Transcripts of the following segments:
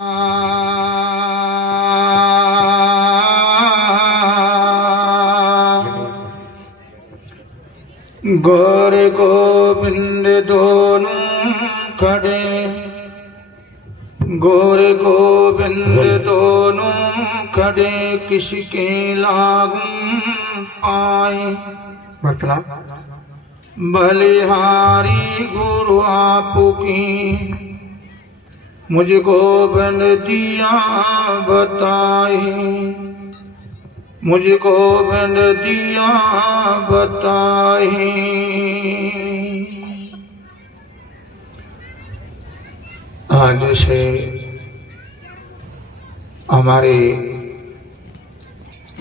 गौर गोविंद दोनों खड़े, गौर गोविंद दोनों खड़े, किसके लागू आए। मतलब बलिहारी गुरु आपकी, मुझ गोविंद दिया बताए, मुझ गोविंद दिया बताए। आज से हमारे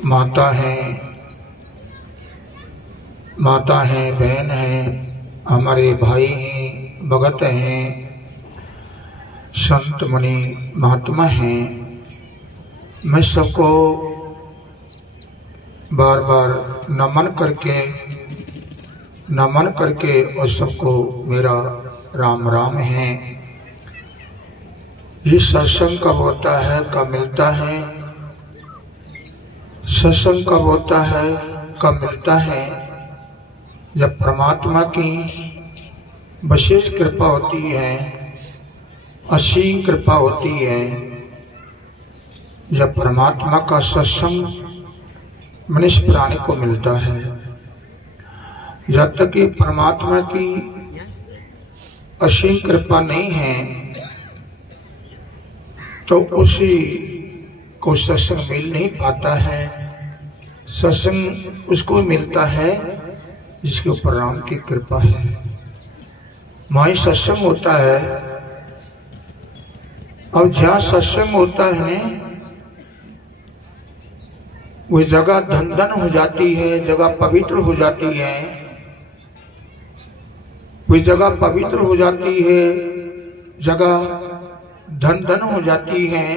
माता हैं, बहन हैं, हमारे भाई हैं, भगत हैं, संत मुनि महात्मा हैं। मैं सबको बार बार नमन करके और सबको मेरा राम राम है। ये सत्संग कब होता है, कब मिलता है? सत्संग कब होता है, कब मिलता है? जब परमात्मा की विशेष कृपा होती है, असीम कृपा होती है। जब परमात्मा का सत्संग मनुष्य प्राणी को मिलता है। जब तक कि परमात्मा की असीम कृपा नहीं है तो उसी को सत्संग मिल नहीं पाता है। सत्संग उसको मिलता है जिसके ऊपर राम की कृपा है। वहीं सत्संग होता है। अब जहाँ सत्संग होता है वो जगह धन धन हो जाती है, जगह पवित्र हो जाती है। वो जगह पवित्र हो जाती है, जगह धन धन हो जाती है,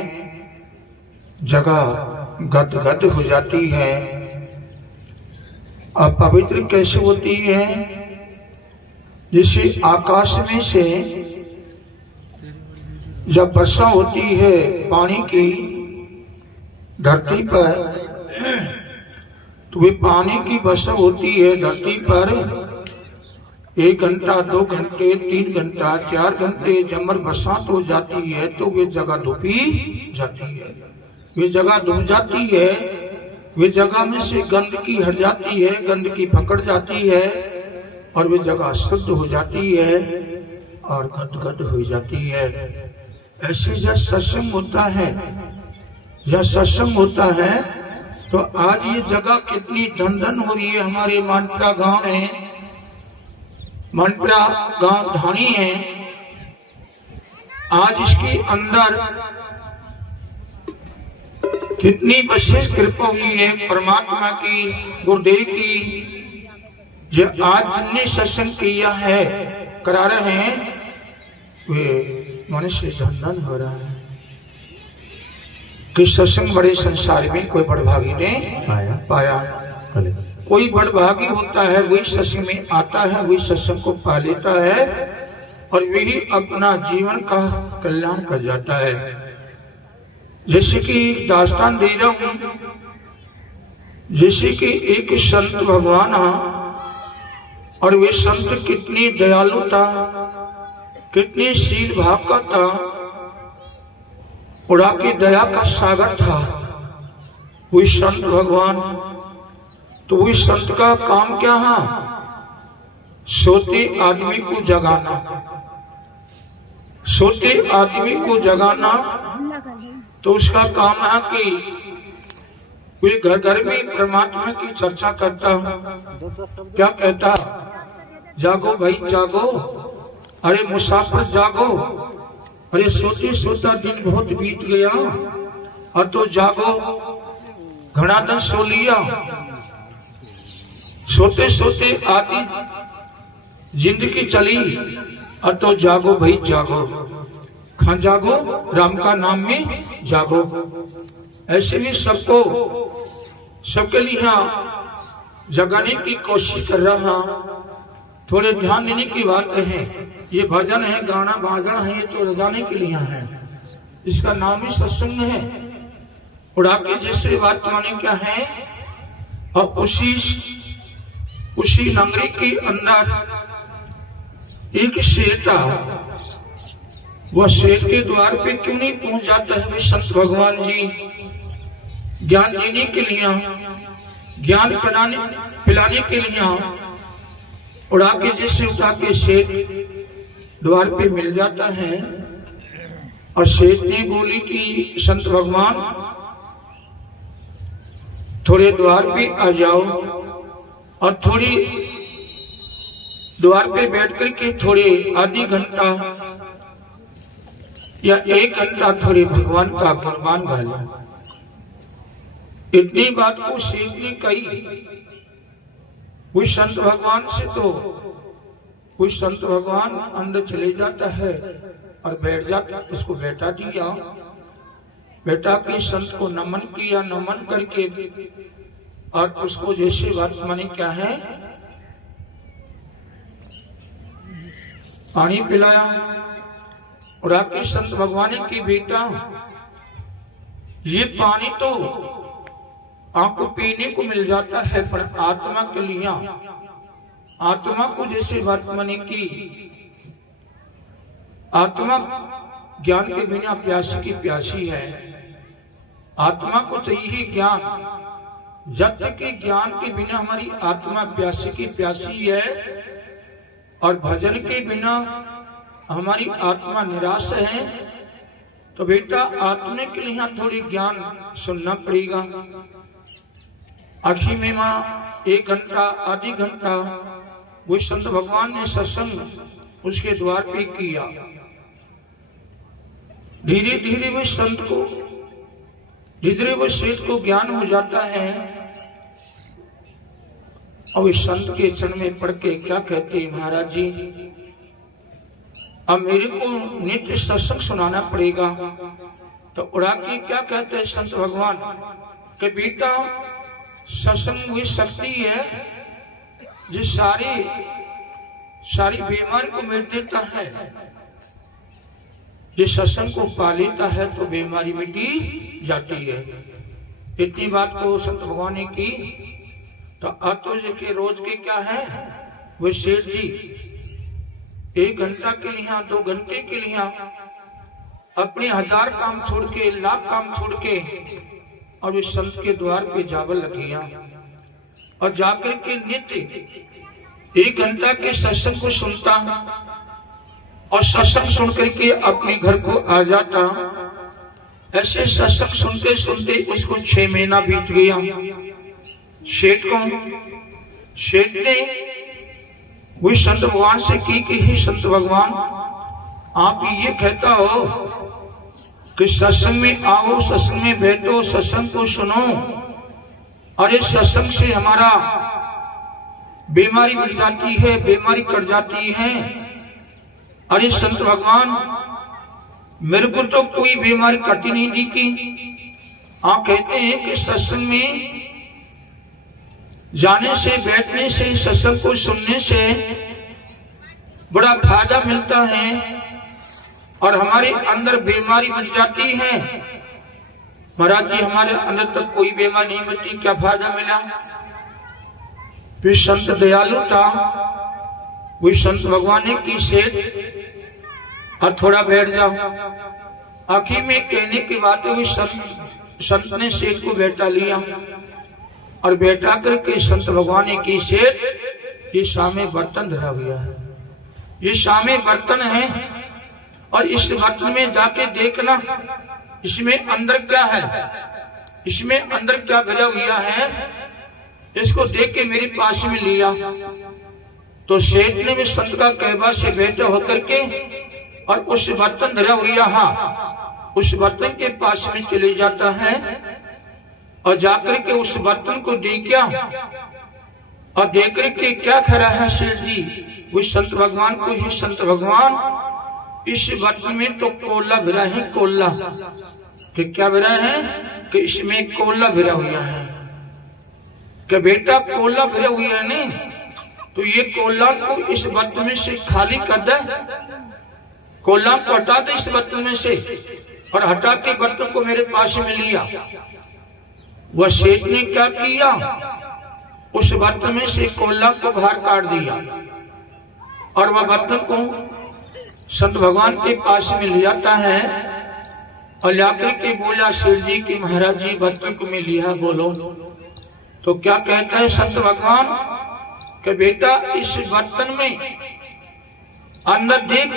जगह गद गद हो जाती है। अब पवित्र कैसे होती है? जैसे आकाश में से जब वर्षा होती है पानी की धरती पर, तो वे पानी की वर्षा होती है धरती पर 1 घंटा, 2 घंटे, 3 घंटा, 4 घंटे। जब बरसात हो जाती है तो वे जगह डूबी जाती है। वे जगह डूब जाती है, वे जगह में से गंदगी हट जाती है, गंदगी पकड़ जाती है और वे जगह शुद्ध हो जाती है और गदगद हो जाती है। ऐसे जब सत्संग होता है, जब सत्संग होता है तो आज ये जगह कितनी धन धन हो रही है। हमारे मानपुरा गांव है, मानपुरा गांव धानी है। आज इसके अंदर कितनी विशेष कृपा हुई है परमात्मा की, गुरुदेव की। जो आज जिनने सत्संग किया है, करा रहे हैं, वे मनुष्य धन धन हो रहा है कि सत्संग बड़े संसार में कोई बड़भागी ने पाया। कोई बड़भागी होता है, वही सत्संग में आता है, वही सत्संग को पा लेता है और वही अपना जीवन का कल्याण कर जाता है। जैसे कि एक दास्तान दे रहा हूं, जैसे कि एक संत भगवान और वे संत कितनी दयालु था, कितनी शील भाव का था, उड़ा की दया का सागर था वही संत भगवान। तो वही संत का काम क्या है? सोते आदमी को जगाना, सोते आदमी को जगाना। तो उसका काम है कि कोई घर घर में परमात्मा की चर्चा करता, क्या कहता? जागो भाई जागो, अरे मुसाफिर जागो, अरे सोते सोता दिन बहुत बीत गया और तो जागो, घना दिन सो लिया। सोते सोते आती जिंदगी चली और तो जागो भाई जागो, खां जागो, राम का नाम में जागो। ऐसे भी सबको, सबके लिए जगाने की कोशिश कर रहा। थोड़े ध्यान देने की बात है। ये भजन है, गाना बाजना है, ये तो रजाने के लिए है। इसका नाम ही सत्संग है। उड़ा के जैसे बात माने क्या है, और उसी नगरी के अंदर एक सेठ था। वह सेठ के द्वार पे क्यों नहीं पहुंच जाता है? वे संत भगवान जी ज्ञान देने के लिए, ज्ञान पिलाने के लिए उड़ा के जैसे उठा के सेठ द्वार पे मिल जाता है। और सेठ ने बोली कि संत भगवान थोड़े द्वार पे आ जाओ, और थोड़ी द्वार पे बैठ करके थोड़े आधी घंटा या 1 घंटा थोड़े भगवान का गुणगान गाया। इतनी बात को सेठ ने कही। कोई संत भगवान से तो कोई संत भगवान अंदर चले जाता है और बैठ जाता, उसको बैठा दिया। बैठा के संत को नमन किया, नमन करके और उसको जैसे बात माने क्या है, पानी पिलाया। और आपके संत भगवान की बेटा, ये पानी तो आपको पीने को मिल जाता है, पर आत्मा के लिए, आत्मा को जैसे बात माने की आत्मा ज्ञान के बिना प्यासी की प्यासी है। आत्मा को चाहिए ज्ञान। जब तक के ज्ञान के बिना हमारी आत्मा प्यासी की प्यासी है, और भजन के बिना हमारी आत्मा निराश है, तो बेटा आत्मा के लिए थोड़ी ज्ञान सुनना पड़ेगा। आखिर में माँ 1 घंटा आधी घंटा वो संत भगवान ने सत्संग उसके द्वार पे किया। धीरे धीरे वो संत को, धीरे वो सेठ को ज्ञान हो जाता है। और इस संत के चरण में पढ़ के क्या कहते हैं, महाराज जी अब मेरे को नित्य सत्संग सुनाना पड़ेगा। तो उड़ा के क्या कहते हैं संत भगवान के बेटा, सत्संग वही शक्ति है जो सारी बीमारी को मिट देता है। जिस सत्संग को पा लेता है तो बीमारी मिटी जाती है। इतनी बात को संत भगवान ने की। तो आतो जी के रोज के क्या है, वो सेठ जी 1 घंटा के लिए, 2 घंटे के लिए अपने 1000 काम छोड़ के, लाख काम छोड़ के और इस संत के द्वार पे जावल लगिया। और जाकर के नित्य 1 घंटा के सत्संग को सुनता, और सत्संग सुन करके अपने घर को आ जाता। ऐसे सत्संग सुनते सुनते उसको 6 महीना बीत गया। सेठ ने वही संत भगवान से की कि हे संत भगवान, आप ये कहता हो कि सत्संग में आओ, सत्संग में बैठो, सत्संग को सुनो, और इस सत्संग से हमारा बीमारी मिट जाती है, बीमारी कट जाती है। अरे संत भगवान, मेरे को तो कोई बीमारी कटी नहीं दिखी। आप कहते हैं कि सत्संग में जाने से, बैठने से, सत्संग को सुनने से बड़ा फायदा मिलता है और हमारे अंदर बीमारी मिट जाती है। महाराज जी, हमारे अंदर तक कोई बीमारी नहीं मिलती, क्या फायदा मिला? फिर संत दयालु था, वही संत भगवान ने की सेठ और थोड़ा बैठ जाओ। आखिर में कहने की बात हुई, संत ने सेठ को बैठा लिया और बैठा करके संत भगवान ने की सेठ, ये सामने बर्तन धरा हुआ है, ये सामने बर्तन है, और इस बर्तन में जाके देखना इसमें अंदर क्या है, इसमें अंदर क्या भरा हुआ है, इसको देख के मेरे पास में लिया। तो सेठ ने भी संत का कहवा से बैठा होकर के और उस बर्तन धरा हुआ, हाँ, उस बर्तन के पास में चले जाता है और जाकर के उस बर्तन को देखा और देख के क्या खड़ा है सेठ जी, वो संत भगवान को ही, संत भगवान इस बर्तन में तो कोला भरा है, कोला। कि क्या भरा है? कि इसमें कोला भरा हुआ है। कि बेटा कोला भरा हुआ है नहीं, तो ये कोला को इस बर्तन में से खाली कर दे, कोला को हटा दे इस बर्तन में से, और हटा के बर्तन को मेरे पास में लिया। वह सेठ ने क्या किया, उस बर्तन में से कोयला को बाहर काट दिया और वह बर्तन को संत भगवान के पास में ले जाता है और लाकर के बोला सेठ जी कि महाराज जी बर्तन को मैं लिया, बोलो। तो क्या कहता है संत भगवान कि बेटा इस बर्तन में अंदर देख,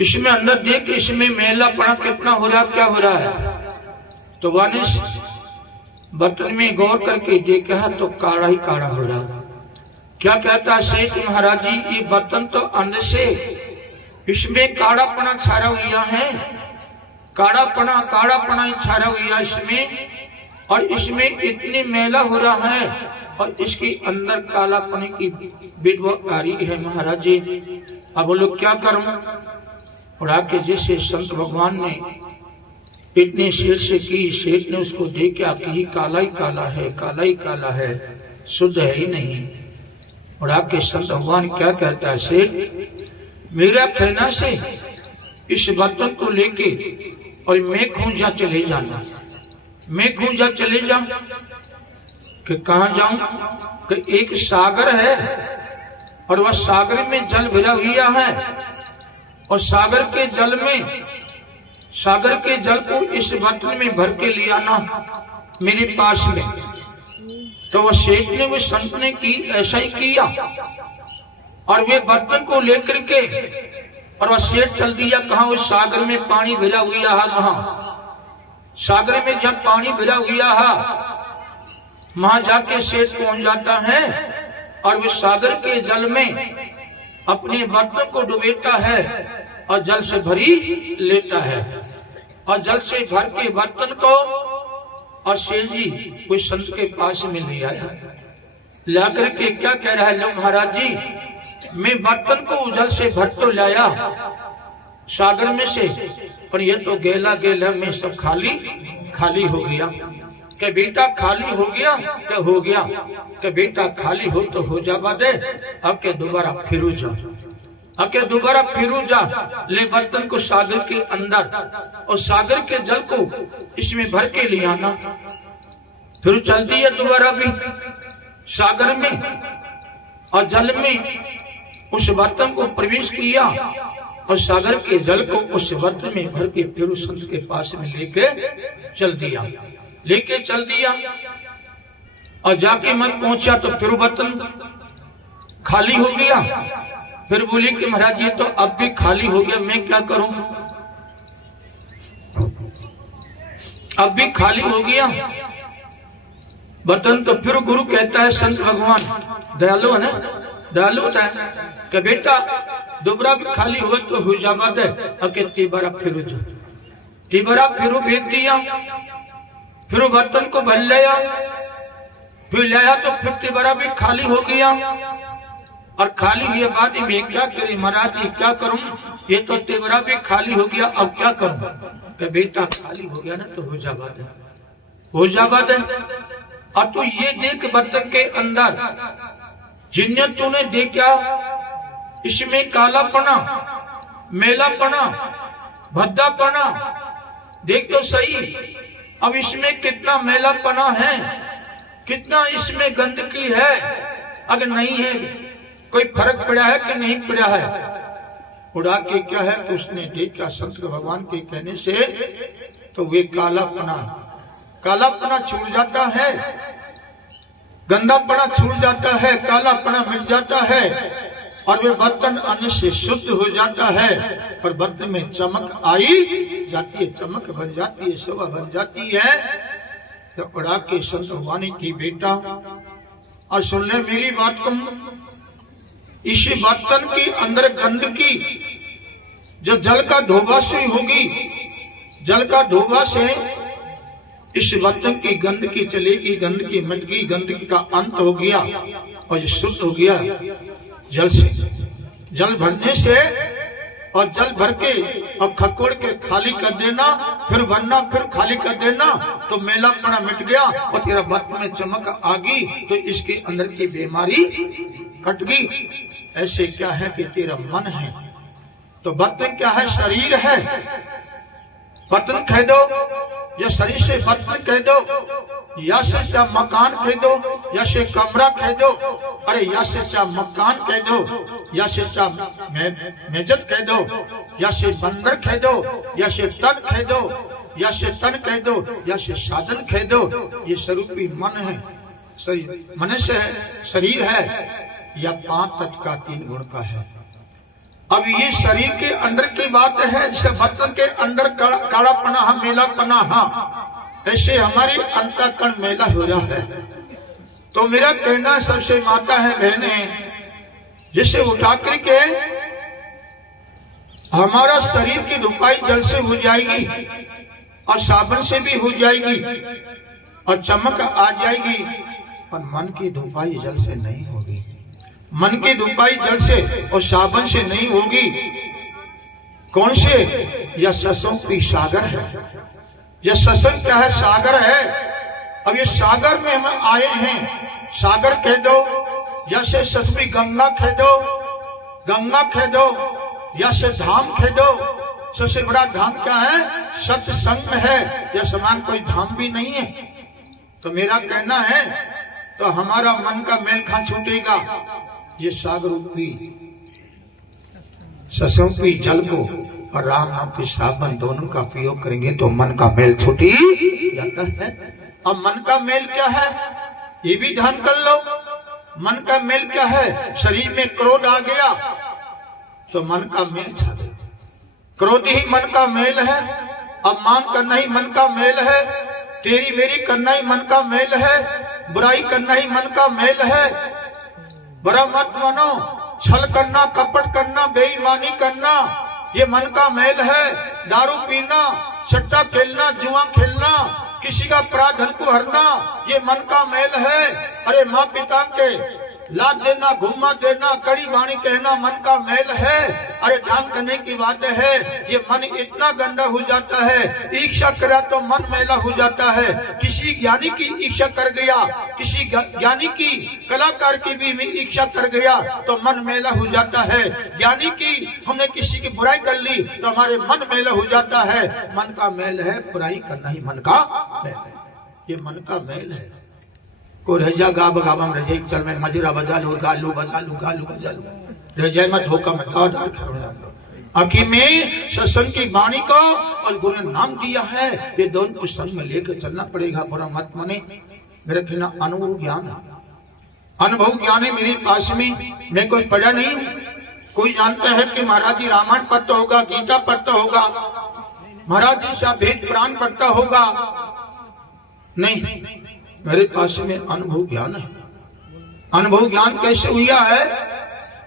इसमें अंदर देख, इसमें मैलापना कितना हो रहा, क्या हो रहा है। तो वाने बर्तन में गौर करके देखा तो काढ़ा ही काढ़ा हो रहा। क्या कहता है सेठ महाराज जी, ये बर्तन तो अंदर से इसमें काढ़ापना छाया हुआ है, काढ़ापना छाया हुआ इसमें, और इसमें इतनी मैला हो रहा है और इसके अंदर कालापन की विधवा आ रही है महाराज जी। अब बोलो क्या करूं। और आपके जैसे संत भगवान ने इतने शेर से की, शेर ने उसको देखा कि काला ही काला है, काला ही काला है, शुद्ध है ही नहीं। और आपके संत भगवान क्या कहता है, शेर मेरा कहना से इस बर्तन को लेके और मैं खूंजा चले जाना, मैं खूंजा चले जाऊं। कि कहां जाऊं, कि एक सागर है और वह सागर में जल भरा हुआ है और सागर के जल को इस बर्तन में भर के ले आना मेरे पास में। तो वह शेख ने, वह संत ने की ऐसा ही किया और वे बर्तन को लेकर के और वह शेख चल दिया कहा, उस सागर में पानी भरा हुआ है, वहां सागर में जब पानी भरा हुआ है वहां जाके शेख पहुंच जाता है और वह सागर के जल में अपने बर्तन को डुबेता है और जल से भरी लेता है और जल से भर के बर्तन को और शेख जी कोई संत के पास में ले आया। ला करके क्या कह रहा है, लो महाराज जी मैं बर्तन को जल से भर तो लाया सागर में से, पर ये तो गैला गैला में सब खाली हो गया। क्या बेटा खाली हो गया, क्या हो गया, क्या बेटा खाली हो तो हो जावा दे, अब क्या दोबारा फिरू जा, अब क्या दोबारा फिरू जा, ले बर्तन को सागर के अंदर और सागर के जल को इसमें भर के ले आना। फिर चल दिया दोबारा भी सागर में और जल में उस बर्तन को प्रवेश किया और सागर के जल को उस बर्तन में भर के फिर उस संत के पास में लेके चल दिया और जाके मन पहुंचा तो फिर बर्तन खाली हो गया। फिर बोली कि महाराज जी तो अब भी खाली हो गया, मैं क्या करूं, अब भी खाली हो गया बर्तन। तो फिर गुरु कहता है संत भगवान दयालु है ना, दयालु होता है कि बेटा दोबारा भी खाली हुआ तो हो जावा दे, अब के तीबारा फिर फिर भेज दिया। फिर बर्तन को भर लिया, फिर लाया तो फिर तीबारा भी खाली हो गया और खाली हुए बाद मैं क्या करें महाराज जी, क्या करूं, ये तो तेवरा भी खाली हो गया, अब क्या करूं। कि बेटा खाली हो गया ना तो हो जावा दे। और तू ये देख बर्तन के अंदर जिन्हें तूने देखा इसमें कालापना, मैलापना, भद्दापना, देख तो सही। अब इसमें कितना मैलापना है, कितना इसमें गंदगी है, अगर नहीं है कोई फर्क पड़ा है कि नहीं पड़ा है। उड़ा के क्या है तो उसने देखा संत भगवान के कहने से तो वे कालापना छूट जाता है, गंदापना छूट जाता है, कालापना मिट जाता है और वे बर्तन अन्न से शुद्ध हो जाता है और बर्तन में चमक आई जाती है, चमक बन जाती है, शोभा बन जाती है। तो उड़ा के संत भगवान की बेटा और सुन ले मेरी बात को, इसी बर्तन के अंदर गंदगी जो जल का ढोबा से होगी, जल का ढोबा से इस बर्तन की गंदगी चलेगी, गंदगी मिट गई, गंदगी का अंत हो गया और ये शुद्ध हो गया जल से। जल भरने से और जल भर के अब खकोड़ के खाली कर देना, फिर भरना, फिर खाली कर देना तो मैलापना मिट गया और तेरा बर्तन में चमक आ गई, तो इसके अंदर की बीमारी कट गई। ऐसे क्या है कि तेरा मन है तो बर्तन क्या है, शरीर है वतन कह दो या शरीर से वतन कह दो, या से चाहे मकान कह दो, या से कमरा कह दो, अरे या से चाहे मकान कह दो, या से चाहे मेजत कह दो, या से बंदर कह दो, या से तन कह दो, या से तन कह दो, या से साधन कह दो। ये स्वरूपी मन है, शरीर मनुष्य है, शरीर है, या 5 तत्व का 3 गुण का है। अब ये शरीर के अंदर की बात है, जैसे बर्तन के अंदर काला पना मेला पना, ऐसे हमारी अंतःकरण मेला हो रहा है। तो मेरा कहना सबसे माता है बहने, जिसे उठा करके हमारा शरीर की धुपाई जल से हो जाएगी और साबुन से भी हो जाएगी और चमक आ जाएगी, पर मन की धुपाई जल से नहीं होगी। मन की धुपाई जल से और साबुन से नहीं होगी। कौन से? यह ससों की सागर है। यह सत्संग क्या है? सागर है। अब ये सागर में हम आए हैं, सागर कह दो, या से ससवी गंगा कह दो, गंगा कह दो, या से धाम कह दो। सबसे बड़ा धाम क्या है? सत्संग है। यह समान कोई धाम भी नहीं है। तो मेरा कहना है, तो हमारा मन का मेल कहां छूटेगा? ये सागर रूपी ससंपी जल को और राम नाम के साबन दोनों का प्रयोग करेंगे तो मन का मेल छूटी जाता है। अब मन का मेल क्या है? ये भी ध्यान कर लो। मन का मेल क्या है? शरीर में क्रोध आ गया तो मन का मेल छा गया। क्रोध ही मन का मेल है। अपमान करना ही मन का मेल है। तेरी मेरी करना ही मन का मेल है। बुराई करना ही मन का मेल है। बुरा मत मानो। छल करना, कपट करना, बेईमानी करना, ये मन का मेल है। दारू पीना, सट्टा खेलना, जुआ खेलना, किसी का प्राधन को हरना, ये मन का मेल है। अरे माँ पिता के लाद देना, घुमा देना, कड़ी वाणी कहना मन का मेल है। अरे ध्यान करने की बात है, ये मन इतना गंदा हो जाता है, इच्छा करा तो मन मैला हो जाता है। किसी ज्ञानी की इच्छा कर गया, किसी ज्ञानी की कलाकार की भी इच्छा कर गया तो मन मैला हो जाता है। ज्ञानी की हमने किसी की बुराई कर ली तो हमारे मन मैला हो जाता है। मन का मेल है, बुराई करना ही मन का मेल है। ये मन का मेल है। को रजा गाब गाबम रजे चल में मजरा बजा लो, गालू बजा लू, गालू बजा लू, रजा में धोखा में आखिर में सत्संग की वाणी को और गुरु ने नाम दिया है। ये दोनों को संग में लेकर चलना पड़ेगा। बुरा मत माने। मेरा कहना अनुभव ज्ञान है, अनुभव ज्ञान है मेरे पास में। मैं कोई पढ़ा नहीं हूँ। कोई जानता है कि महाराज जी रामायण पढ़ता होगा, गीता पढ़ता होगा, महाराज जी से भेद पुराण पढ़ता होगा, नहीं। मेरे पास में अनुभव ज्ञान है। अनुभव ज्ञान कैसे हुआ है?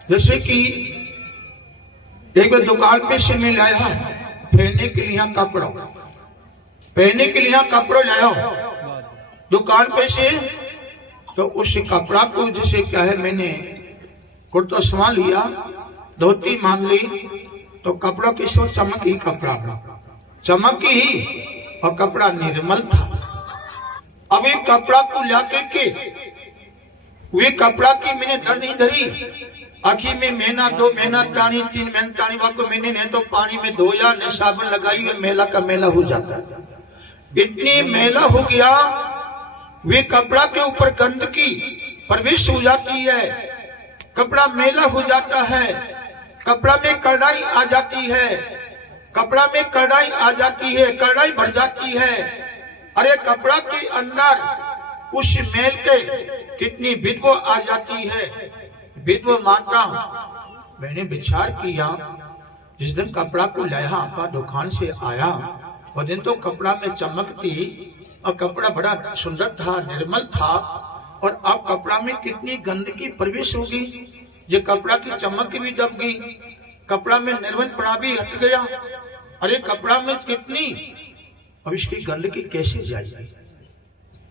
जैसे कि एक बार दुकान पे से मैं लाया पहनने के लिए कपड़ा, पहनने के लिए कपड़ा लाया दुकान पे से, तो उस कपड़ा को जैसे क्या है, मैंने कुर्ता समा लिया, धोती मान ली, तो कपड़ा किसो चमक ही कपड़ा, चमक ही, और कपड़ा निर्मल था। अब एक कपड़ा को ला के वे कपड़ा की मैंने धर नहीं धरी, आखिर में महीना 2 महीना तानी 3 महीना तानी वाको मैंने नहीं तो पानी में धोया, न साबुन लगाई, वे मेला का मेला हो जाता है। इतनी मेला हो गया, वे कपड़ा के ऊपर गंदगी प्रवेश हो जाती है, कपड़ा मेला हो जाता है, कपड़ा में कड़ाई आ जाती है, कपड़ा में कड़ाई आ जाती है, कड़ाई भर जाती है। अरे कपड़ा के अंदर उस मेल के कितनी विद्व आ जाती है। विद्व माता, मैंने विचार किया, जिस दिन कपड़ा को लाया आपका दुकान से आया, वो दिन तो कपड़ा में चमक थी और कपड़ा बड़ा सुंदर था, निर्मल था, और अब कपड़ा में कितनी गंदगी प्रवेश होगी। ये कपड़ा की चमक भी दब गई, कपड़ा में निर्मलपना भी हट गया। अरे कपड़ा में कितनी, अब इसकी गंदगी कैसे जाएगी,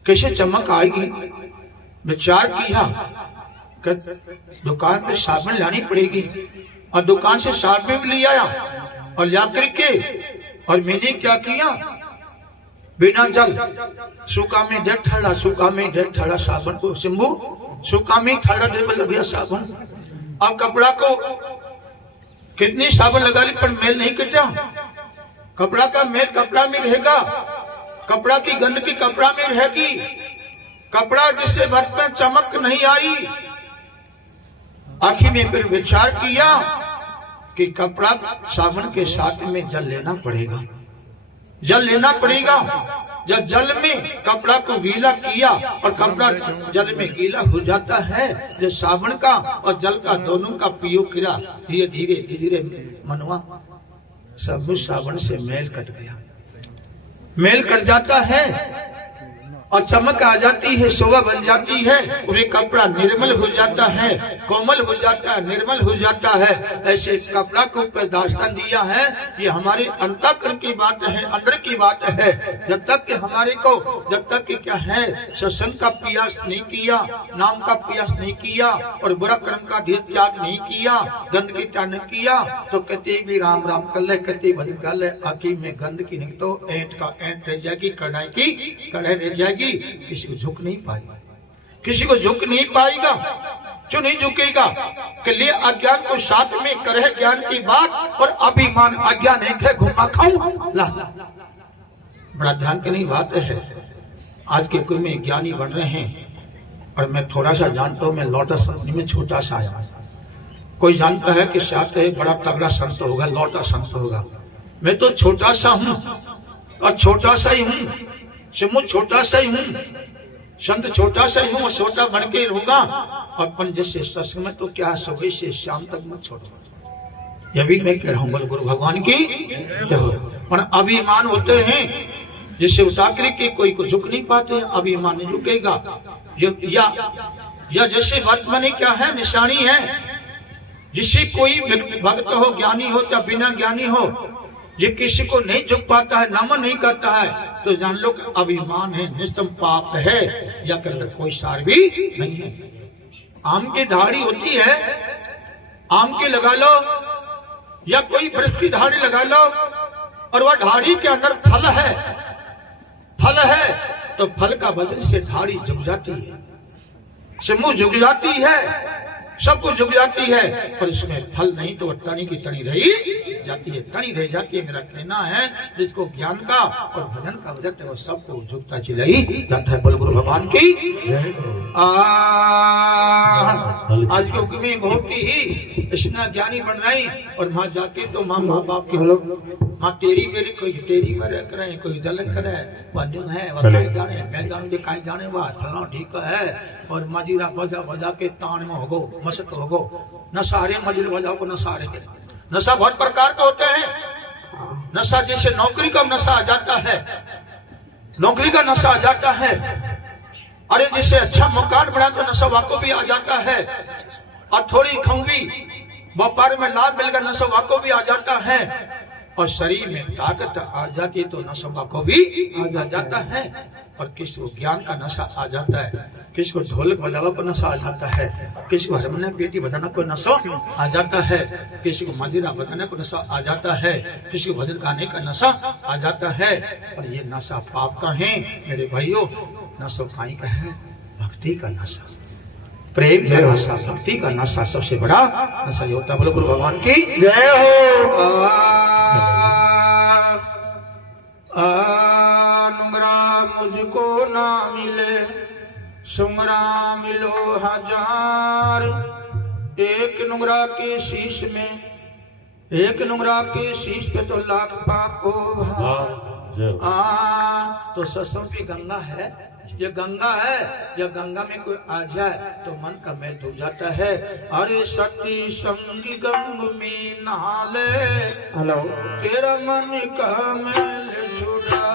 कैसे चमक आएगी। विचार किया दुकान पे साबुन लानी पड़ेगी, और दुकान से साबुन भी ले आया और ला करके, और मैंने क्या किया, बिना जल सूखा में डेढ़ थड़ा, सूखा में डेढ़ थड़ा साबुन को, सिंबू सूखा में थड़ा देवे लग गया साबुन। अब कपड़ा को कितनी साबुन लगा ली पर मेल नहीं कटा, कपड़ा का मेल कपड़ा में रहेगा, कपड़ा की गंदगी कपड़ा में रहेगी। कपड़ा जिससे वक्त में चमक नहीं आई, आखिर में फिर विचार किया कि कपड़ा साबुन के साथ में जल लेना पड़ेगा, जल लेना पड़ेगा। जब जल में कपड़ा को गीला किया और कपड़ा जल में गीला हो जाता है, जो साबुन का और जल का दोनों का प्रयोग किया, धीरे धीरे धीरे धीरे मनवा सब साबुन से मेल कट गया, मेल कट जाता है और चमक आ जाती है, शोभा बन जाती है, और ये कपड़ा निर्मल हो जाता है, कोमल हो जाता है, निर्मल हो जाता है। ऐसे कपड़ा को ऊपर दास्तान दिया है। ये हमारे अंतःकरण की बात है, अंदर की बात है। जब तक कि हमारे को, जब तक कि क्या है, सत्संग का प्रयास नहीं किया, नाम का प्रयास नहीं किया और बुरा कर्म का त्याग नहीं किया, गंद की त्याग नहीं किया, तो कहते भी राम राम कर ले, कहते भजन कर ले, आखिर में गंद की नहीं तो ऐंठ का ऐंठ रह जाएगी, कढ़ाई की कढ़ाई रह जाएगी। किसी को झुक नहीं पाएगा, किसी को झुक नहीं पाएगा। जो नहीं झुकेगा कि लिए अज्ञान को साथ में करे ज्ञान की बात, और अभिमान अज्ञान है घुमा खाऊं ला। बड़ा ध्यान की नहीं बात है। आज के कुल में ज्ञानी बन रहे हैं, और मैं थोड़ा सा जानता हूं, मैं लौटा संत में छोटा सा आया। कोई जानता है कि साथ बड़ा तगड़ा संत होगा, लौटा संत होगा। मैं तो छोटा सा हूं और छोटा सा ही हूं, सिमू छोटा सा ही हूँ, संत छोटा सा ही हूँ, छोटा बन के रहूंगा। और अपन जैसे सत्संग में तो क्या सुबह से शाम तक मत छोड़ो, यह भी मैं कह रहा हूँ। गुरु भगवान की पर अभिमान होते हैं जिससे उताकर के कोई को झुक नहीं पाते, अभिमान नहीं झुकेगा। या जैसे वर्तमान क्या है, निशानी है, जिससे कोई भक्त हो, ज्ञानी हो या बिना ज्ञानी हो, ये किसी को नहीं झुक पाता है, नमन नहीं करता है, तो जान लो कि अभिमान है, निष्ठम पाप है, या के अंदर कोई सार भी नहीं है। आम की धाड़ी होती है, आम की लगा लो या कोई वृक्ष की धाड़ी लगा लो, और वह धाड़ी के अंदर फल है, फल है तो फल का वजन से धाड़ी झुक जाती है, समूह झुक जाती है, सब कुछ झुक जाती है, पर इसमें फल नहीं तो तनी की तनी रही जाती है, तनी रह जाती है। मेरा कहना है जिसको ज्ञान का और भजन का बजट है वो सबको झुकता चिल्लाई जाता है। बोल गुरु भगवान की। आज के युग में बहुत ही इतना ज्ञानी बन रही, और वहां जाके तो माँ बाप के लोग माँ तेरी मेरी, कोई तेरी मेरे करे, कोई जलन करे, वह है वह कहीं जाने, मैं जानू जो कहीं जाने, वह फला ठीक है, और मजीरा बजा बजा के तान में होगो, मस्त होगो, नशा हरे मजीर बजाओ को नशा हरे के। नशा बहुत प्रकार का होते हैं। नशा जैसे नौकरी का नशा आ जाता है, नौकरी का नशा आ जाता है। अरे जैसे अच्छा मकान बना तो नशा वाको भी आ जाता है, और थोड़ी खंगी व्यापार में लाभ मिलकर नशा वाको भी आ जाता है, और शरीर में ताकत आ जाती है तो नशा को भी आ जाता है। और किसी को ज्ञान का नशा आ जाता है, किसी को ढोलक बजावा को नशा आ जाता है, किसी को हरमोनिया पेटी बजाना को नशा आ जाता है, किसी को मजीरा बजाने को नशा आ जाता है, किसी को भजन गाने का नशा आ जाता है। और ये नशा पाप का है मेरे भाइयों, नशा काई का है, भक्ति का नशा, प्रेम का नशा, भक्ति का नशा सबसे बड़ा नशा होता है। बोलो गुरु भगवान की जय हो। नुंगरा मुझको ना मिले, सुंगरा मिलो हजार, एक नुंगरा के शीश में, एक नुंगरा के शीश पे तो लाख पाप को भार। तो सत्संग भी गंगा है, ये गंगा है, या गंगा में कोई आ जाए तो मन का मैल धुल जाता है। अरे सती संगी गंग में नहा ले, तेरा मन का मैल छुड़ा।